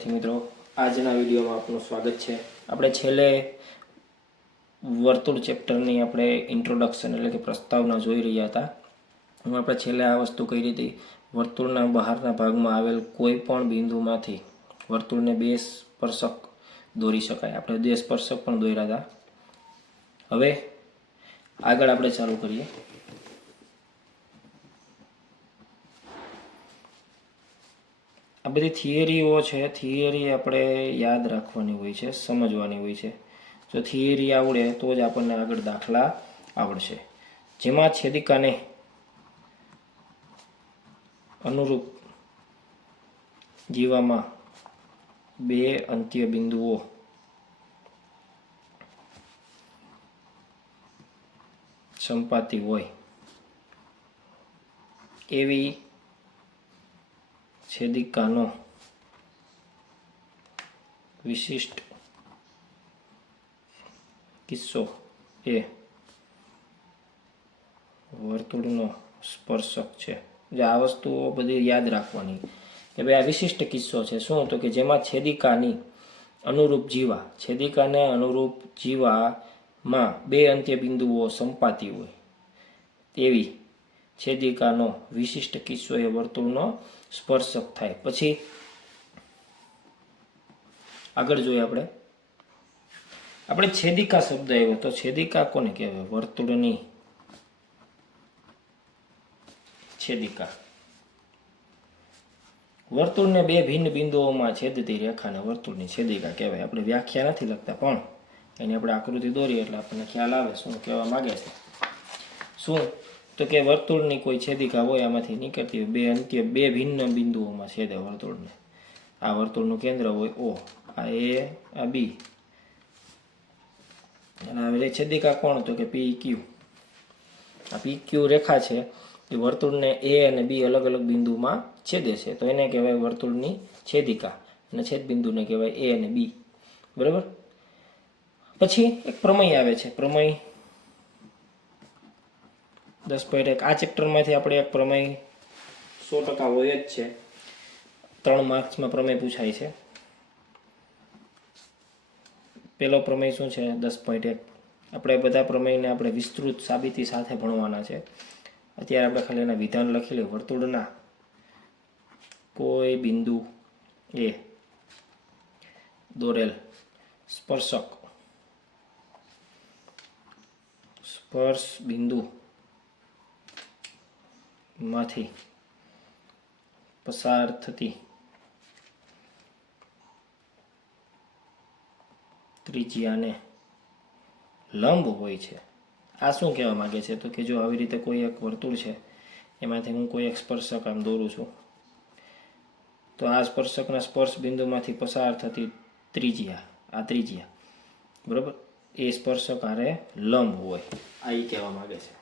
વિદ્યાર્થી મિત્રો, આજના વિડીયોમાં આપનું સ્વાગત છે। આપણે છેલ્લે વર્તુળ ચેપ્ટરની આપણે ઇન્ટ્રોડક્શન એટલે કે પ્રસ્તાવના જોઈ રહ્યા હતા। હું આપણે છેલ્લે આ વસ્તુ કરી હતી, વર્તુળના બહારના ભાગમાં આવેલ કોઈ પણ બિંદુમાંથી વર્તુળને બે સ્પર્શક દોરી શકાય। આપણે બે સ્પર્શક પણ દોર્યા હતા। હવે આગળ આપણે ચાલુ કરીએ। આ બધી થિયરીઓ છે, થિયરી આપણે યાદ રાખવાની હોય છે, સમજવાની હોય છે। જો થિયરી આવડે તો જ આપણને આગળ દાખલા આવડશે। જેમાં છેદિકાને અનુરૂપ જીવામાં બે અંત્ય બિંદુઓ સંપાતી હોય એવી છેદિકાનો વિશિષ્ટ કિસ્સો એ વર્તુળનો સ્પર્શક છે। જે આ વસ્તુઓ બધી યાદ રાખવાની કે ભાઈ આ વિશિષ્ટ કિસ્સો છે। શું તો કે જેમાં છેદિકાની અનુરૂપ છેદિકાને અનુરૂપ જીવામાં બે અંત્ય બિંદુઓ સંપાતી હોય તેવી છેદિકાનો વિશિષ્ટ કિસ્સો એ વર્તુળનો સ્પર્શક થાય। પછી આગળ જોઈએ આપણે છેદિકા શબ્દ આવ્યો તો છેદિકા કોને કહેવાય? વર્તુળની છેદિકા। વર્તુળને બે ભિન્ન બિંદુઓમાં છેદતી રેખાને વર્તુળની છેદિકા કહેવાય। આપણે વ્યાખ્યા નથી લખતા પણ એની આપણે આકૃતિ દોરીએ એટલે આપણને ખ્યાલ આવે શું કહેવા માંગે છે। શું તો કે વર્તુળની કોઈ છેદિકા હોય, આમાંથી નીકળતી હોય બે ભિન્ન બિંદુઓમાં છેદે વર્તુળને। આ વર્તુળનું કેન્દ્ર હોય O, આ A, આ B, અને આ છેદિકા કોણ તો કે PQ। આ PQ રેખા છે એ વર્તુળને A અને B અલગ અલગ બિંદુમાં છેદે છે, તો એને કહેવાય વર્તુળની છેદિકા અને છેદ બિંદુને કહેવાય A અને B, બરાબર। પછી એક પ્રમેય આવે છે, પ્રમેય 10.1। આ ચેપ્ટરમાંથી આપણે એક પ્રમેય 100% હોય જ છે, 3 માર્ક્સમાં પ્રમેય પૂછાય છે। પહેલો પ્રમેય શું છે? 10.1। આપણે બધા પ્રમેયને આપણે વિસ્તૃત સાબિતી સાથે ભણવાના છે। અત્યારે આપણે ખાલી એના વિધાન લખી લઈએ। વર્તુળના કોઈ બિંદુ એ દોરેલ સ્પર્શ બિંદુ માંથી પસાર થતી ત્રિજ્યાને લંબ હોય છે। આ શું કહેવા માંગે છે? તો કે જો આવી રીતે કોઈ એક વર્તુળ છે, એમાંથી હું કોઈ એક સ્પર્શક આમ દોરું છું, તો આ સ્પર્શકના સ્પર્શ બિંદુમાંથી પસાર થતી ત્રિજ્યા બરાબર, એ સ્પર્શક હારે લંબ હોય। આ એ કહેવા માંગે છે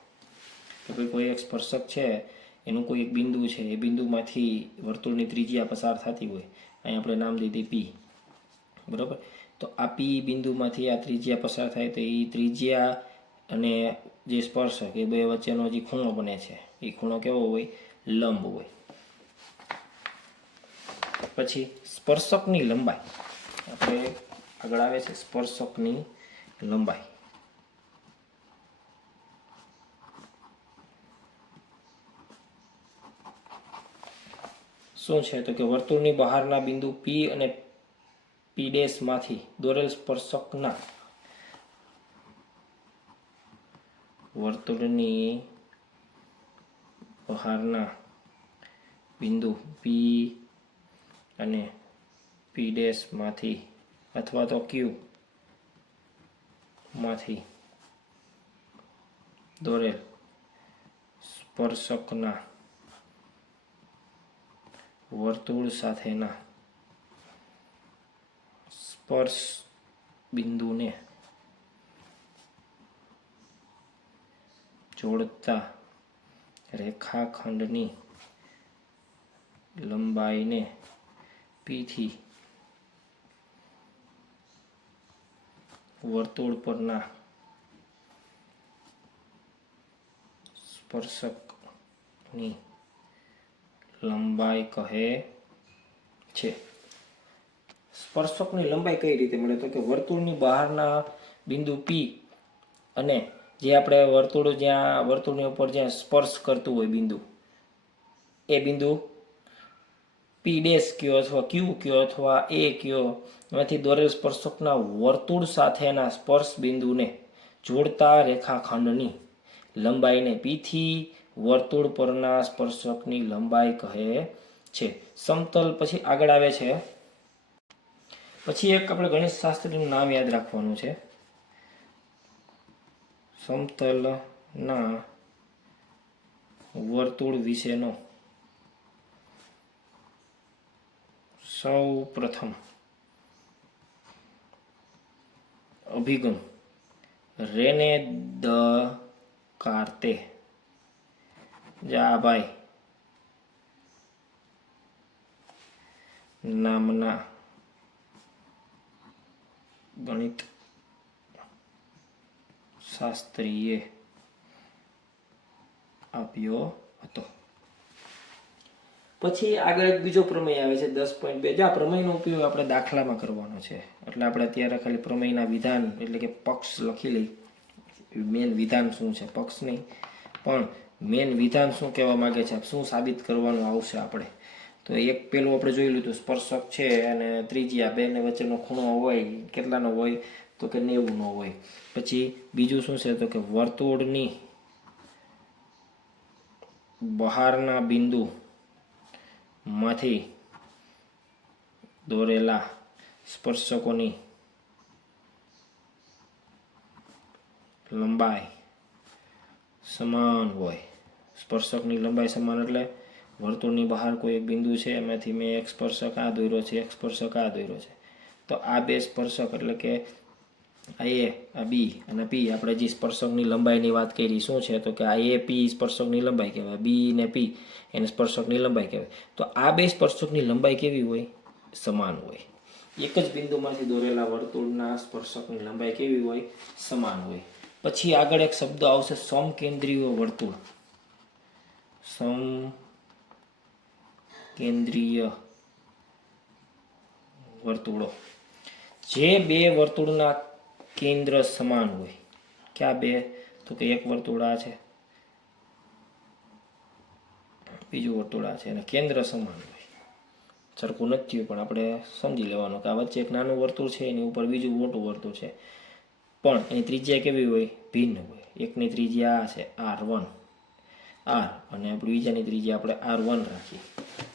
કે ભાઈ કોઈ એક સ્પર્શક છે, એનું કોઈ એક બિંદુ છે, એ બિંદુમાંથી વર્તુળની ત્રિજ્યા પસાર થતી હોય, અહીં આપણે નામ દીધી P, બરાબર। તો આ P બિંદુમાંથી આ ત્રિજ્યા પસાર થાય તો એ ત્રિજ્યા અને જે સ્પર્શક એ બે વચ્ચેનો જે ખૂણો બને છે, એ ખૂણો કેવો હોય? લંબ હોય। પછી સ્પર્શકની લંબાઈ આપણે આગળ આવે છે। સ્પર્શકની લંબાઈ શું છે? તો કે વર્તુળની બહારના બિંદુ P અને P' માંથી દોરેલ સ્પર્શકના વર્તુળની બહારના બિંદુ P અને P' માંથી અથવા તો Q માંથી દોરેલ સ્પર્શકના વર્તુળ સાથેના સ્પર્શ બિંદુને જોડતા રેખાખંડની લંબાઈને P થી વર્તુળ પરના સ્પર્શકની લંબાઈ કહે છે। સ્પર્શકની લંબાઈ કઈ રીતે મળે? તો કે વર્તુળની બહારના બિંદુ પી અને જે આપણે વર્તુળની ઉપર જ્યાં સ્પર્શ કરતું હોય બિંદુ, એ બિંદુ પી ડેશ કયો અથવા ક્યુ કયો અથવા એ કયો, એમાંથી દોરેલ સ્પર્શકના વર્તુળ સાથેના સ્પર્શ બિંદુને જોડતા રેખાખંડની લંબાઈને પીથી વર્તુળ પરના સ્પર્શકની લંબાઈ કહે છે. સમતલ પછી આગળ આવે છે. પછી એક આપણે ગણિતશાસ્ત્રીનું નામ યાદ રાખવાનું છે. સમતલના વર્તુળ વિશેનો સૌ પ્રથમ અભિગમ રેને દકાર્તે ભાઈ નામના ગણિત શાસ્ત્રીએ આપ્યો હતો. પછી આગળ એક બીજો પ્રમેય આવે છે 10.2. જો આ પ્રમેયનો ઉપયોગ આપણે દાખલામાં કરવાનો છે, એટલે આપણે અત્યારે ખાલી પ્રમેયના વિધાન એટલે કે પક્ષ લખી લઈ. મેન વિધાન શું છે, પક્ષ નહીં પણ મેન વિધાન શું કહેવા માંગે છે, શું સાબિત કરવાનું આવશે આપણે. તો એક પેલું આપણે જોઈ લીધું, સ્પર્શક છે અને ત્રિજ્યા બેને વચ્ચેનો ખૂણો હોય, કેટલાનો હોય તો કે 90નો હોય. પછી બીજું શું છે તો કે વર્તુળની બહારના બિંદુ માંથી દોરેલા સ્પર્શકોની લંબાઈ સમાન હોય. સ્પર્શકની લંબાઈ સમાન એટલે વર્તુળની બહાર કોઈ એક બિંદુ છે, એમાંથી મેં એક સ્પર્શક આ દોર્યો છે, એક સ્પર્શક આ દોર્યો છે, તો આ બે સ્પર્શક એટલે કે આ એ, આ બી અને પી, આપણે જે સ્પર્શકની લંબાઈની વાત કરી શું છે તો કે આ એ પી સ્પર્શકની લંબાઈ કહેવાય, બી ને પી એને સ્પર્શકની લંબાઈ કહેવાય. તો આ બે સ્પર્શકની લંબાઈ કેવી હોય? સમાન હોય. એક જ બિંદુમાંથી દોરેલા વર્તુળના સ્પર્શકની લંબાઈ કેવી હોય? સમાન હોય. પછી આગળ એક શબ્દ આવશે સમકેન્દ્રીય વર્તુળ. સમકેન્દ્રીય વર્તુળો જે બે વર્તુળના કેન્દ્ર સમાન હોય. ક્યાં બે? તો કે એક વર્તુળ આ છે, બીજું વર્તુળ આ છે, અને કેન્દ્ર સમાન હોય. સરખું નથી પણ આપણે સમજી લેવાનું કે આ વચ્ચે એક નાનું વર્તુળ છે, એની ઉપર બીજું મોટું વર્તુળ છે, પણ એની ત્રિજ્યા કેવી હોય? ભિન્ન હોય. એકની ત્રિજ્યા આ છે R1 R અને બીજાની ત્રિજ્યા આપણે R1 રાખીએ.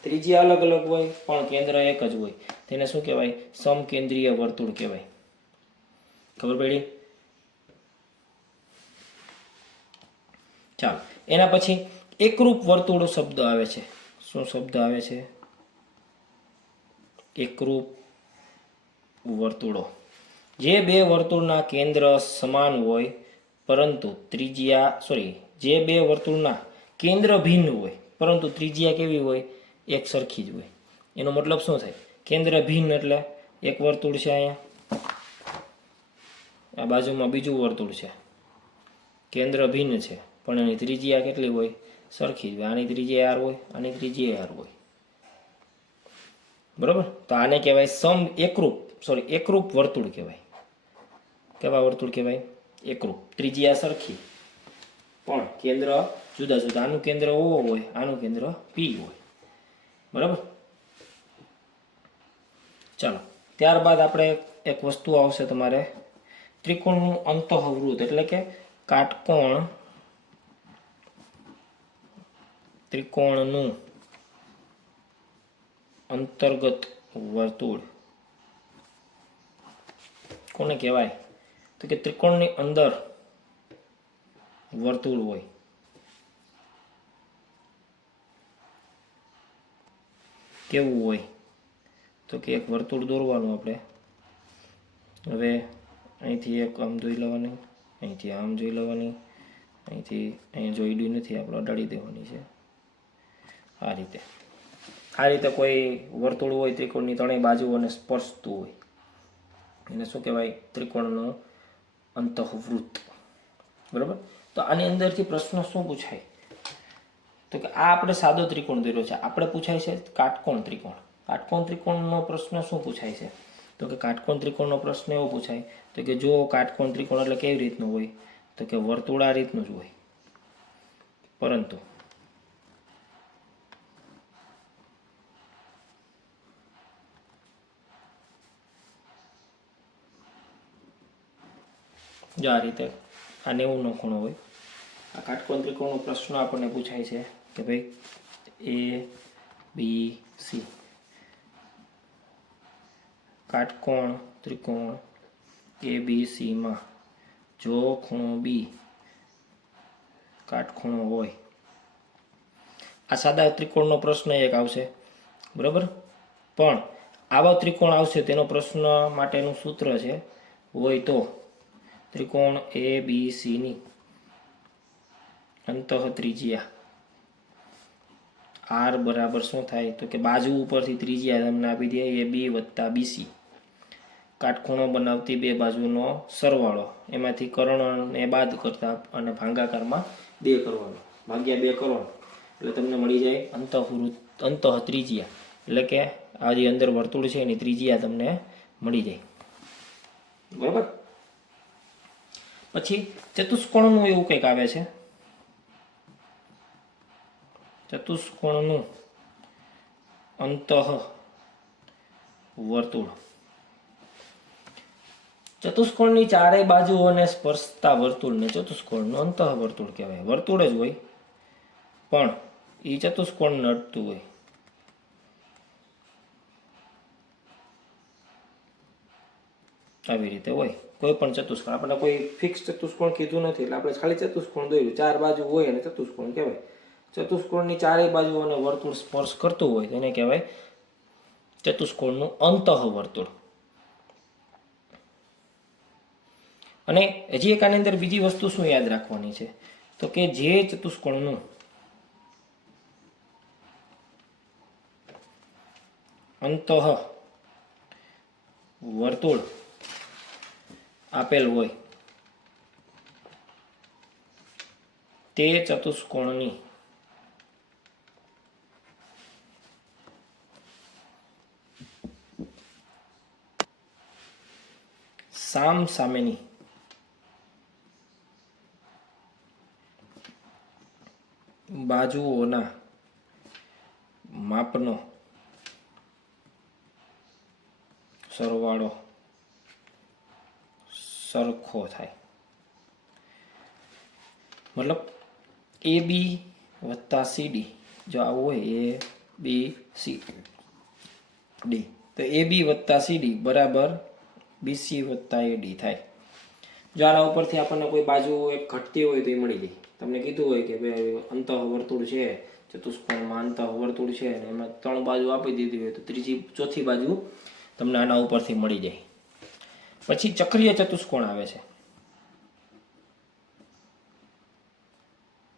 ત્રિજ્યા અલગ અલગ હોય પણ કેન્દ્ર એક જ હોય. તેને શું કહેવાય? સમકેન્દ્રીય વર્તુળ કહેવાય. ખબર પડી? ચાલો, એના પછી એકરૂપ વર્તુળો શબ્દ આવે છે. શું શબ્દ આવે છે? એકરૂપ વર્તુળો. જે બે વર્તુળના કેન્દ્ર સમાન હોય પરંતુ જે બે વર્તુળના કેન્દ્ર ભિન્ન હોય પરંતુ ત્રિજ્યા કેવી હોય? એક સરખી જ હોય. એનો મતલબ શું થાય? કેન્દ્ર ભિન્ન એટલે એક વર્તુળ છે, અહીંયા આ બાજુમાં બીજું વર્તુળ છે, કેન્દ્ર ભિન્ન છે પણ એની ત્રિજ્યા કેટલી હોય? સરખી જ હોય. આની ત્રિજ્યા R હોય, આની ત્રિજ્યા R હોય. બરોબર? તો આને કહેવાય એકરૂપ વર્તુળ કહેવાય. કેવા વર્તુળ કહેવાય? એકરૂપ. ત્રિજ્યા સરખી પણ કેન્દ્ર જુદા જુદા. આનું કેન્દ્ર O હોય, આનું કેન્દ્ર P હોય. બરાબર? ચાલો, ત્યારબાદ આપણે એક વસ્તુ આવશે તમારે ત્રિકોણનું અંતઃવૃત્ત એટલે કે ત્રિકોણનું અંતર્ગત વર્તુળ કોને કહેવાય? તો કે ત્રિકોણની અંદર વર્તુળ હોય. કેવું હોય? તો કે એક વર્તુળ દોરવાનું આપણે. હવે અહીંથી એક આમ જોઈ લેવાની, અહીંથી આમ જોઈ લેવાની, અહીંથી અહીં જોઈડી નથી આપણે અડાડી દેવાની છે. આ રીતે કોઈ વર્તુળ હોય ત્રિકોણની ત્રણેય બાજુઓને સ્પર્શતું હોય, એને શું કહેવાય? ત્રિકોણનું અંતઃવૃત્ત. બરાબર? તો આની અંદરથી પ્રશ્ન શું પૂછાય? તો કે આ આપણે સાદો ત્રિકોણ દોર્યો છે, આપણે પૂછાય છે કાટકોણ ત્રિકોણ. કાટકોણ ત્રિકોણનો પ્રશ્ન શું પૂછાય છે? તો કે કાટકોણ ત્રિકોણનો પ્રશ્ન એવો પૂછાય તો કે જો કાટકોણ ત્રિકોણ એટલે કેવી રીતનું હોય તો કે વર્તુળ આ રીતનું જ હોય, પરંતુ જો આ રીતે આ 90નો ખૂણો હોય. આ કાટકોણ ત્રિકોણનો પ્રશ્ન આપણને પૂછાય છે કે ભાઈ ABC કાટકોણ ત્રિકોણ ABCમાં જો ખૂણો B કાટખૂણો હોય. આ સાદા ત્રિકોણનો પ્રશ્ન એક આવશે, બરાબર, પણ આવા ત્રિકોણ આવશે તેનો પ્રશ્ન માટેનું સૂત્ર છે હોય તો ત્રિકોણ ABCની અંતઃ ત્રિજ્યા R બરાબર શું થાય તો કે બાજુ ઉપરથી ત્રિજ્યા તમને આપી દે AB વત્તા BC, કાટખૂણો બનાવતી બે બાજુનો સરવાળો, એમાંથી કર્ણને બાદ કરતા અને ભાગાકારમાં 2 કરવાનો, ભાગ્યા 2 કરવાનો એટલે તમને મળી જાય અંતઃ ત્રિજ્યા, એટલે કે આ જે અંદર વર્તુળ છે એની ત્રિજ્યા તમને મળી જાય, બરાબર. પછી ચતુષ્કોણનું એવું કંઈક આવે છે, ચતુષ્કોણનું અંતઃ વર્તુળ. ચતુષ્કોણની ચારેય બાજુઓને સ્પર્શતા વર્તુળને ચતુષ્કોણનું અંતઃ વર્તુળ કહેવાય. વર્તુળ જ હોય પણ એ ચતુષ્કોણને અડતું હોય. આવી રીતે હોય કોઈ પણ ચતુષ્કોણ, આપણે કોઈ ફિક્સ ચતુષ્કોણ કીધું નથી એટલે આપણે ખાલી ચતુષ્કોણ દોર્યું, 4 બાજુ હોય અને ચતુષ્કોણ કહેવાય. ચતુષ્કોણની ચારેય બાજુઓને વર્તુળ સ્પર્શ કરતું હોય તેને કહેવાય ચતુષ્કોણનું અંતઃ વર્તુળ. અને હજી એક આની અંદર બીજી વસ્તુ શું યાદ રાખવાની છે તો કે જે ચતુષ્કોણનું અંતઃ વર્તુળ આપેલ હોય તે ચતુષ્કોણની સામસામેની બાજુઓના માપનો સરવાળો સરખો થાય. મતલબ AB વત્તા CD જો આવું હોય ABC D તો AB વત્તા CD બરાબર BC વત્તા AD થાય. જો આના ઉપરથી આપણને કોઈ બાજુ એક ઘટતી હોય તો એ મળી જાય. તમને કીધું હોય કે ભાઈ અંતઃ વર્તુળ છે, ચતુષ્કોણમાં અંતઃ વર્તુળ છે અને એમાં 3 બાજુ આપી દીધી હોય તો ચોથી બાજુ તમને આના ઉપરથી મળી જાય. પછી ચક્રીય ચતુષ્કોણ આવે છે.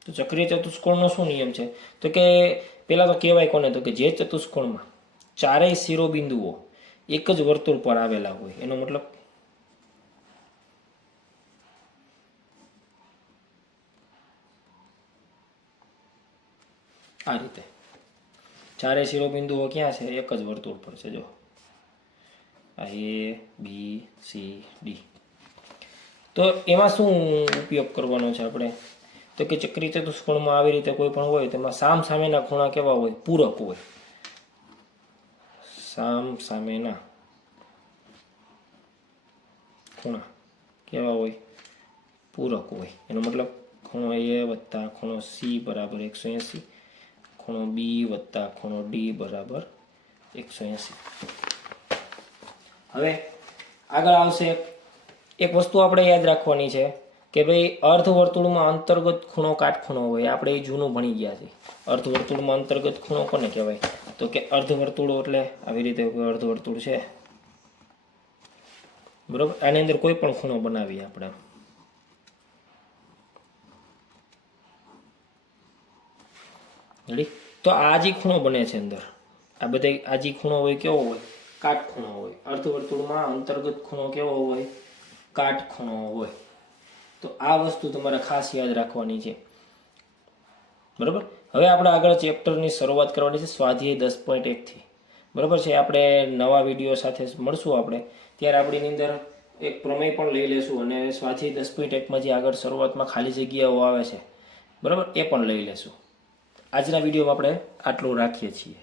તો ચક્રીય ચતુષ્કોણનો શું નિયમ છે તો કે પેલા તો કહેવાય કોને તો કે જે ચતુષ્કોણમાં ચારેય શિરોબિંદુઓ એક જ વર્તુળ પર આવેલા હોય, એનો મતલબ આ રીતે ચારેય શિરોબિંદુઓ ક્યાં છે એક જ વર્તુળ પર છે. જો આ ABCD તો એમાં શું ઉપયોગ કરવાનો છે આપણે તો કે ચક્રીય ચતુષ્કોણમાં આવી રીતે કોઈ પણ હોય તેમાં સામસામેના ખૂણા કેવા હોય પૂરક હોય. સામસામેના ખૂણા કેવા હોય પૂરક હોય. એનો મતલબ ખૂણો A વત્તા ખૂણો C બરાબર 180, ખૂણો B વત્તા ખૂણો D બરાબર 180. હવે આગળ આવશે એક વસ્તુ આપણે યાદ રાખવાની છે કે ભાઈ અર્ધવર્તુળમાં અંતર્ગત ખૂણો કાટખૂણો હોય. આપણે એ જૂનું ભણી ગયા છે. અર્ધવર્તુળમાં અંતર્ગત ખૂણો કોને કહેવાય તો કે અર્ધવર્તુળો એટલે આવી રીતે કોઈ અર્ધવર્તુળ છે, બરોબર, આની અંદર કોઈ પણ ખૂણો બનાવીએ આપણે, રેડી. તો આ જે ખૂણો બને છે અંદર આ બધા આ જે ખૂણો હોય કેવો હોય કાટખૂણો હોય. અર્ધવર્તુળમાં અંતર્ગત ખૂણો કેવો હોય કાટખૂણો હોય. તો આ વસ્તુ તમારે ખાસ યાદ રાખવાની છે, બરાબર. હવે આપણે આગળ ચેપ્ટરની શરૂઆત કરવાની છે સ્વાધ્યાય 10.1 થી, બરાબર છે. આપણે નવા વિડીયો સાથે મળશું આપણે, ત્યારે આપણી અંદર એક પ્રમેય પણ લઈ લેશું અને સ્વાધ્યાય 10.1માં જે આગળ શરૂઆતમાં ખાલી જગ્યાઓ આવે છે, બરાબર, એ પણ લઈ લેશું. આજના વિડીયોમાં આપણે આટલું રાખીએ છીએ.